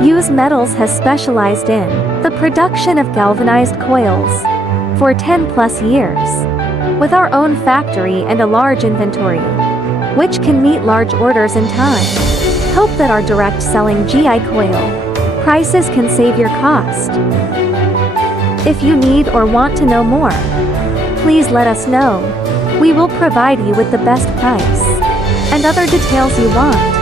YuZe Metals has specialized in the production of galvanized coils for 10 plus years. With our own factory and a large inventory, which can meet large orders in time. Hope that our direct selling GI coil prices can save your cost. If you need or want to know more, please let us know. We will provide you with the best price and other details you want.